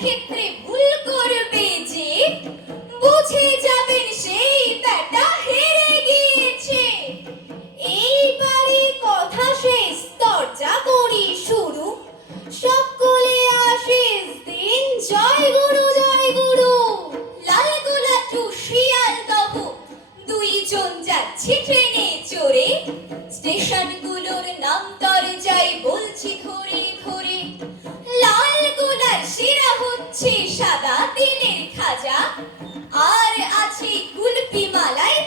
Keep. me. হচ্ছে সাদা দিনের খাজা। আর আছে কুলপি মালায়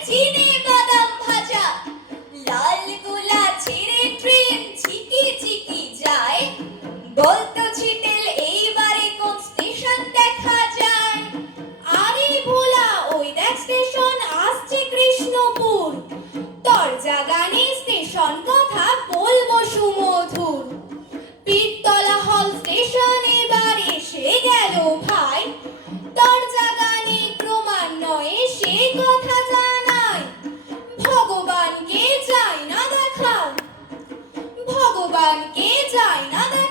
যায় না দেখ।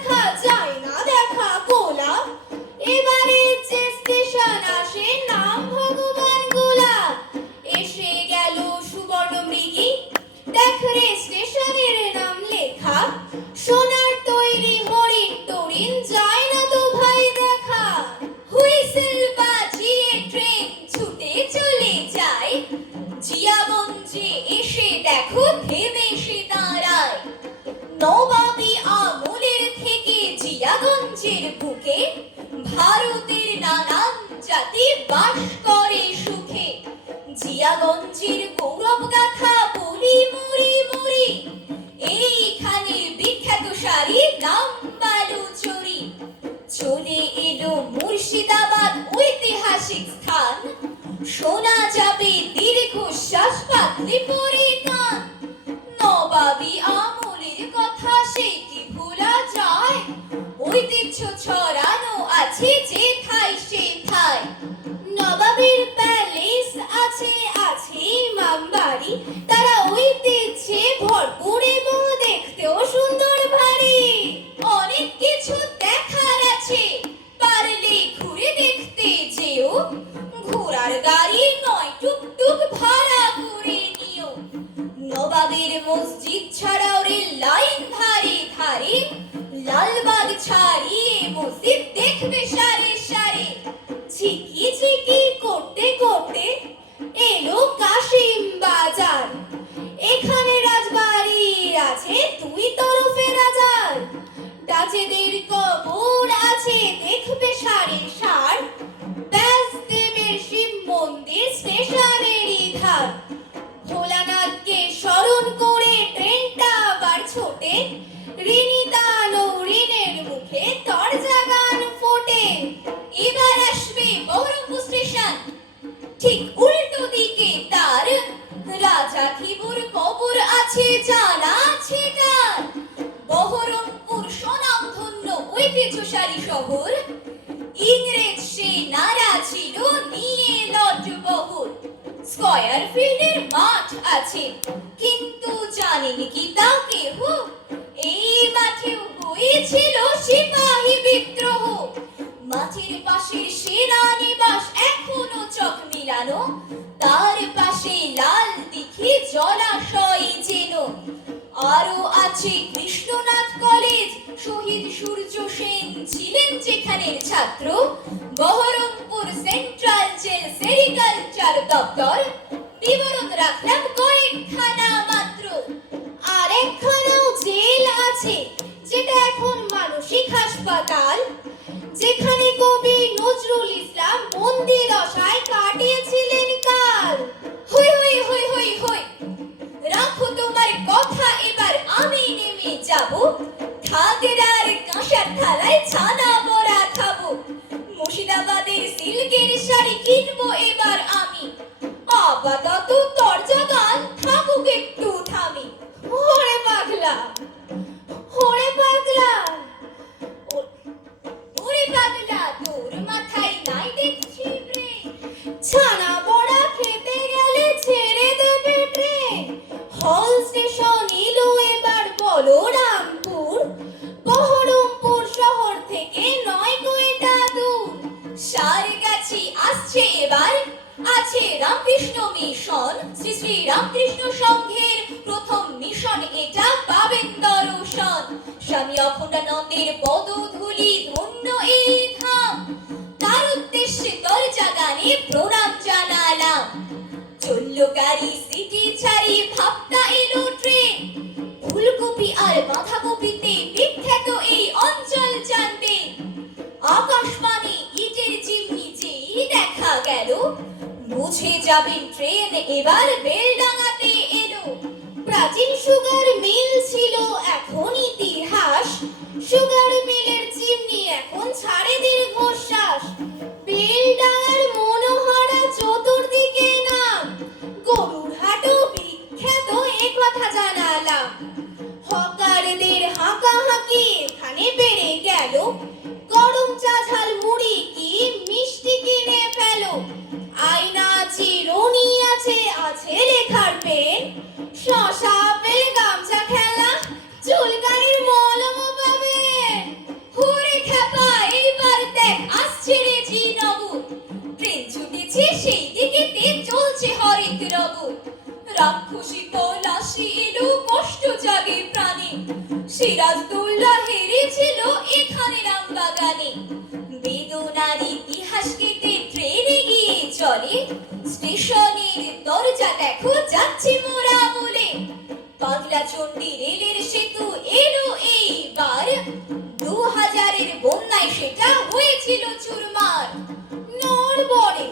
ভারতের নানান জাতি বাস করে সুখে। জিয়াগঞ্জের গৌরব গাথা বলি এইখানে বিখ্যাত শাড়ি নাম বালু চুরি চলে এলো মুর্শিদাবাদ ঐতিহাসিক স্থান। শোনা যাবে দীর্ঘ পাতলি কয়ারফিল্ডের মাঠ আছে। কিন্তু জানেন কি তা কেহ? এই মাঠে হয়েছিল সিপাহী বিদ্রোহ। মাঠের পাশে সেনানিবাস এখনও চোখ মিলানো। তার পাশে লাল দিঘি জলাশয় যেন। আরও আছে কৃষ্ণনাথ কলেজ। শহীদ সূর্য সেন ছিলেন যেখানের ছাত্র। বহরমপুর সেন্ট্রাল জেল সেরিকা বিচার দপ্তর বিবরণ রাখলাম কয়েকখানা মাত্র। আরেকখানাও জেল আছে, যেটা এখন মানসিক হাসপাতাল, যেখানে কবি নজরুল ইসলাম বন্দি দশায় সিটি ছাড়ি ভাবনা এলো ট্রেন ফুলকপি আর বাঁধাকপিতে বিখ্যাত এই অঞ্চল জানবে আকাশবাণী ইটের চিমনি যেই দেখা গেল। বুঝে যাবেন ট্রেন, এবার বেলডাঙাতে এলো। প্রাচীন সুগার মিল ছিল, এখন ইতিহাস। সুগার মিলের চিমনি এখন ছাড়ে দীর্ঘশ্বাস বেলডাঙার জানালাম হকারদের হাঁকাহাঁকি এখানে বেড়ে গেল। গরম চা ঝাল মুড়ি কি মিষ্টি কিনে আয়না আছে আছে লেখার পেন। শশা গামছা, খেলা পাবেন হুরে খেপা, এইবার দেখ, আসছে রে জি নবু ট্রেন ছুটেছে, সেই দিকেতে চলছে হরেক রবু। রাক্ষসী বন্যায় সেটা হয়েছিল নড়বড়ে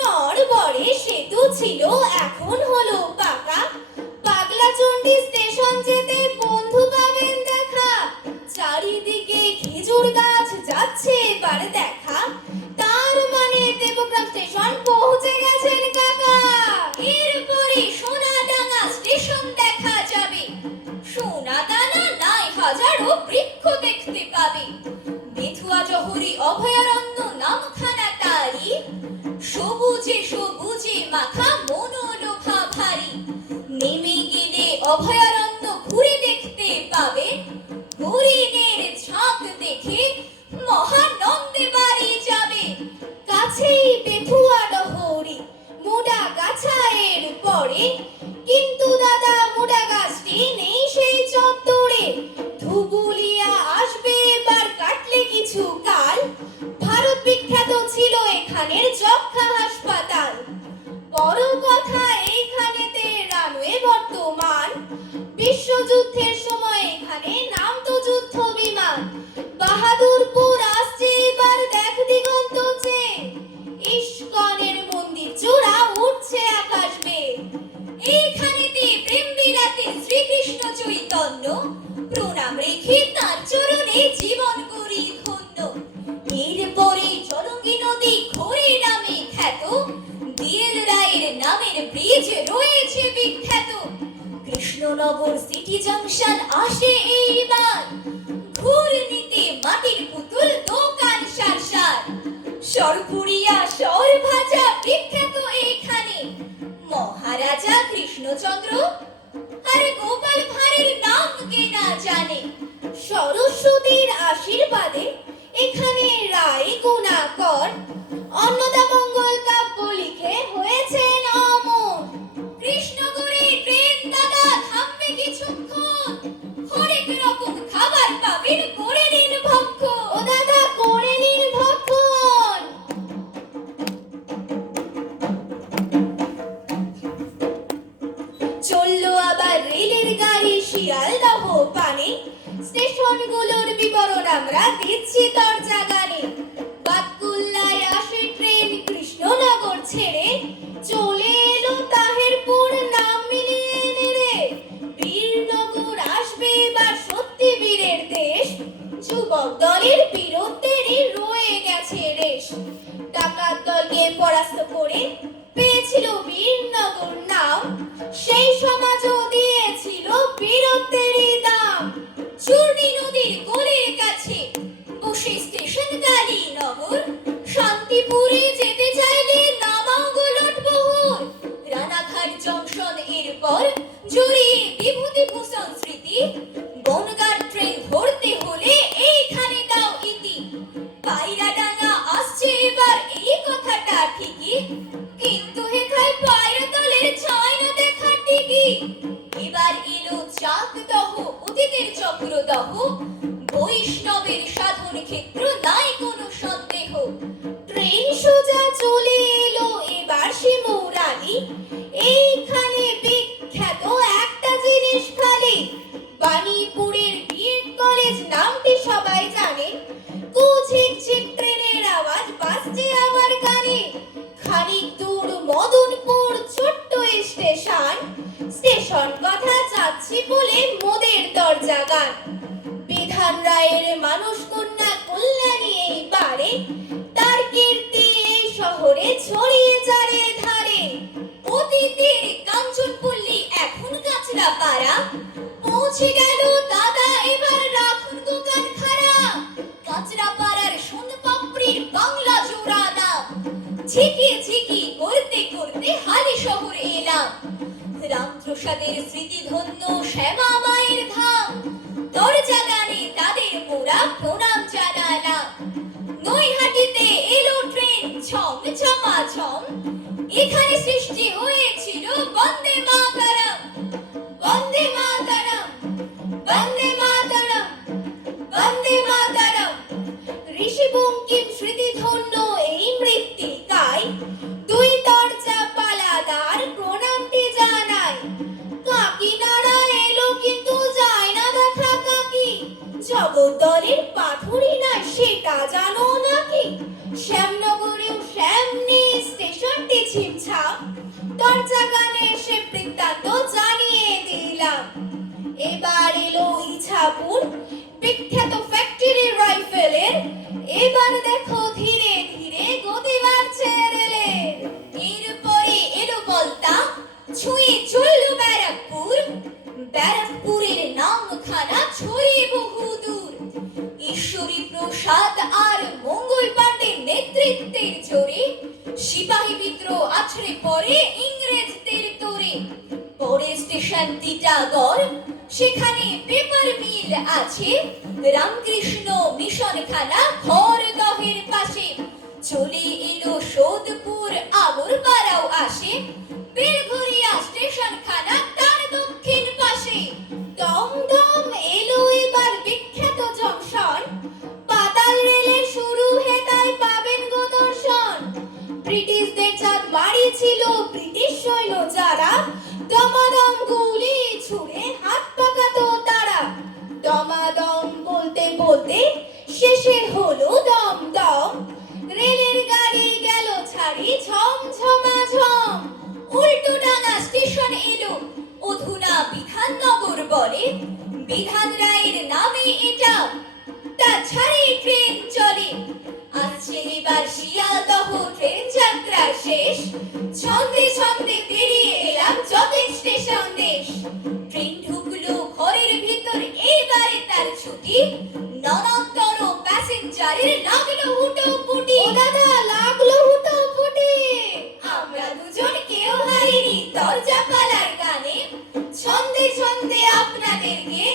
নড়বড়ে সেতু ছিল এখন হলো পাকা পাগলা চণ্ডী স্টেশন যেতে খেজুর গাছ যাচ্ছে, এবার দেখা। তার মানে দেবগ্রাম স্টেশন পৌঁছে গেছেন কাকা। এরপরে সোনাডাঙ্গা স্টেশন দেখা যাবে। সোনাদানা নাই হাজারো বৃক্ষ দেখতে পাবে। বেথুয়া জহুরি অভয়ারণ্য নামখানা তারি সবুজে সবুজে মাখা ছিল এখানের যক্ষা Krishnanagar city junction আসে এইবার। ঘূর্ণিতে মাটির পুতুল দোকান সার সার সরপুরিয়া সর ভাজা বিখ্যাত এখানে মহারাজা কৃষ্ণচন্দ্র? আর গোপাল ভাঁড়ের নাম কে না জানে? সরস্বতীর আশীর্বাদে এখানে রায় গুণাকর অন্নদা দলের বিরুদ্ধেরই রয়ে গেছে রেশ। ডাকাত দলকে পরাস্ত করে পেয়েছিল বীরনগর নাম সেই ক্ষেত্র কাঁচরা পৌঁছে গেল দাদা, এবার রাখুন দোকান খারা কাঁচরা পাড়ার সোন পাপড়ির বাংলা জোড়া নাম ঝিকি ঝিকি করতে করতে হালি শহরে এলাম। রামপ্রসাদের স্মৃতিধন্য শ্যামা মায়ের ধাম। দরজা গানে তাদের মোরা প্রণাম জানালাম। নৈহাটিতে এলো ট্রেন ছম ছমা ছম এখানে সৃষ্টি জগদ্দলের পাথুরি না সেটা জানো নাকি? শ্যামনগরেও শ্যামনি স্টেশনটি ছিমছাম। দরজা গানে সে বৃত্তান্ত জানিয়ে দিলাম। এবার এলো ইছাপুর। বিখ্যাত ফ্যাক্টরি রাইফেলের। এবার দেখো ধীরে ধীরে গতি বাড়ছে রেলের। এরপরে এলো বলতা, ছুঁয়ে চলল পড়ে ইংরেজদের তোরে পরে স্টেশন টিটাগড় সেখানে পেপার মিল আছে। রামকৃষ্ণ মিশন খানা খড়দহের পাশে। চলে এলো সোদপুর, আগরপাড়াও আসে। বেলঘরিয়া স্টেশন খানা বিধান রায়ের নামে এটা তা ছাড়ি ট্রেন চলে। আসছে এবার শিয়ালদহ ট্রেন যাত্রা শেষ। ছন্দে ছন্দে পেরিয়ে এলাম যত স্টেশন দেশ। ট্রেন ঢুকলো ঘরের ভিতর এইবারে তার ছুটি। ননন্তর প্যাসেঞ্জারের লাগল হুটো পুটি। দাদা লাগল হুটো পুটি। আমরা দুজন কেউ হারিনি দরজা পালার আপনাদেরকে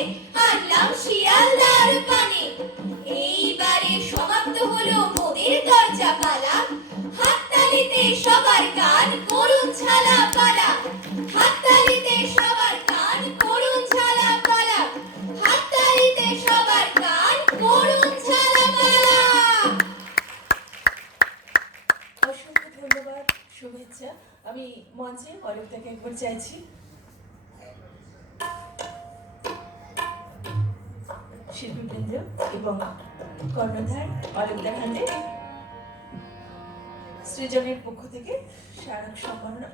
আনলাম শিয়ালদার পানে। এইবারে সমাপ্ত হলো মোদের দরজা পালা। হাততালিতে সবার কান করুন ছালা পালা। হাততালিতে সবার কান করুন ছালা পালা। হাততালিতে সবার কান করুন ছালা পালা। অসংখ্য ধন্যবাদ, শুভেচ্ছা। আমি মঞ্চে অলোকদাকে একবার চাইছি। শিল্পীবৃন্দ এবং কর্ণধার অলোকদার হাতে সৃজনের পক্ষ থেকে স্মারক সম্মাননা।